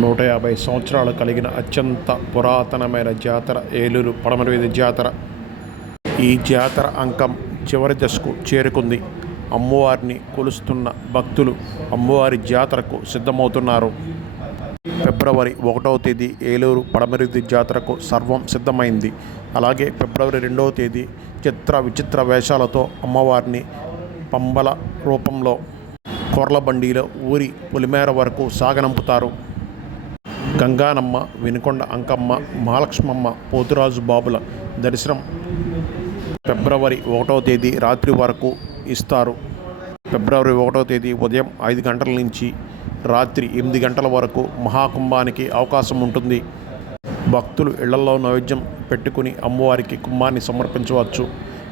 150 సంవత్సరాలు కలిగిన అత్యంత పురాతనమైన జాతర ఏలూరు పడమరవీధి జాతర. ఈ జాతర అంకం చివరి దశకు చేరుకుంది. అమ్మవారిని కొలుస్తున్న భక్తులు అమ్మవారి జాతరకు సిద్ధమవుతున్నారు. ఫిబ్రవరి 1వ తేదీ ఏలూరు పడమరవీధి జాతరకు సర్వం సిద్ధమైంది. అలాగే ఫిబ్రవరి 2వ తేదీ చిత్ర విచిత్ర వేషాలతో అమ్మవారిని పంబల రూపంలో కొర్ల బండిలో ఊరి పొలిమేర వరకు సాగనంపుతారు. గంగానమ్మ, వినుకొండ అంకమ్మ, మహాలక్ష్మమ్మ, పోతురాజు బాబుల దర్శనం ఫిబ్రవరి 1వ తేదీ రాత్రి వరకు ఇస్తారు. ఫిబ్రవరి 1వ తేదీ ఉదయం 5 గంటల నుంచి రాత్రి 8 గంటల వరకు మహాకుంభానికి అవకాశం ఉంటుంది. భక్తులు ఇళ్లలో నైవేద్యం పెట్టుకుని అమ్మవారికి కుంభాన్ని సమర్పించవచ్చు.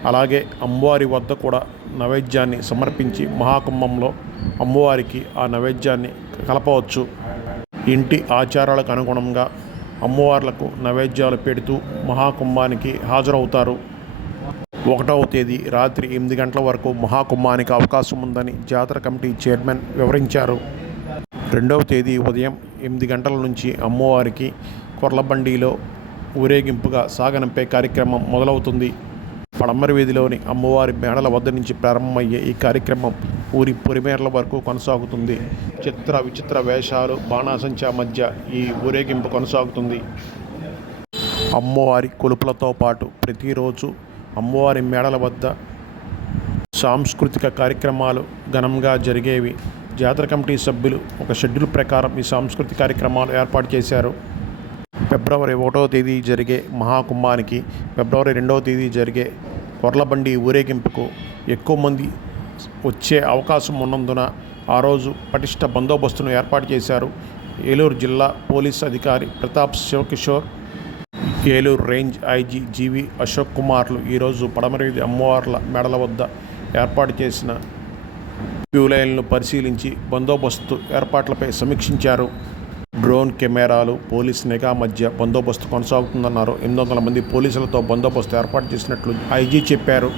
అలాగే అమ్మవారి వద్ద కూడా నైవేద్యాన్ని సమర్పించి మహాకుంభంలో అమ్మవారికి ఆ నైవేద్యాన్ని కలపవచ్చు. ఇంటి ఆచారాలకు అనుగుణంగా అమ్మవార్లకు నైవేద్యాలు పెడుతూ మహాకుంభానికి హాజరవుతారు. 1వ తేదీ రాత్రి 8 గంటల వరకు మహాకుంభానికి అవకాశం ఉందని జాతర కమిటీ చైర్మన్ వివరించారు. 2వ తేదీ ఉదయం 8 గంటల నుంచి అమ్మవారికి కొర్లబండిలో ఊరేగింపుగా సాగనంపే కార్యక్రమం మొదలవుతుంది. పడమర వీధిలోని అమ్మవారి మేడల వద్ద నుంచి ప్రారంభమయ్యే ఈ కార్యక్రమం ఊరి పొలిమేరల వరకు కొనసాగుతుంది. చిత్ర విచిత్ర వేషాలు, బాణాసంచా మధ్య ఈ ఊరేగింపు కొనసాగుతుంది. అమ్మవారి కొలుపులతో పాటు ప్రతిరోజు అమ్మవారి మేడల వద్ద సాంస్కృతిక కార్యక్రమాలు ఘనంగా జరిగేవి. జాతర కమిటీ సభ్యులు ఒక షెడ్యూల్ ప్రకారం ఈ సాంస్కృతిక కార్యక్రమాలు ఏర్పాటు చేశారు. ఫిబ్రవరి 1వ తేదీ జరిగే మహాకుంభానికి, ఫిబ్రవరి 2వ తేదీ జరిగే కొర్లబండి ఊరేగింపుకు ఎక్కువ మంది వచ్చే అవకాశం ఉన్నందున ఆ రోజు పటిష్ట బందోబస్తును ఏర్పాటు చేశారు. ఏలూరు జిల్లా పోలీస్ అధికారి ప్రతాప్ శివకిషోర్, ఏలూరు రేంజ్ ఐజీ జీవి అశోక్ కుమార్లు ఈరోజు పడమరవీధి అమ్మవార్ల మేడల వద్ద ఏర్పాటు చేసిన క్యూ లైన్లను పరిశీలించి బందోబస్తు ఏర్పాట్లపై సమీక్షించారు. డ్రోన్ కెమెరాలు, పోలీస్ నిఘా మధ్య బందోబస్తు కొనసాగుతుందన్నారు. 800 మంది పోలీసులతో బందోబస్తు ఏర్పాటు చేసినట్లు ఐజీ చెప్పారు.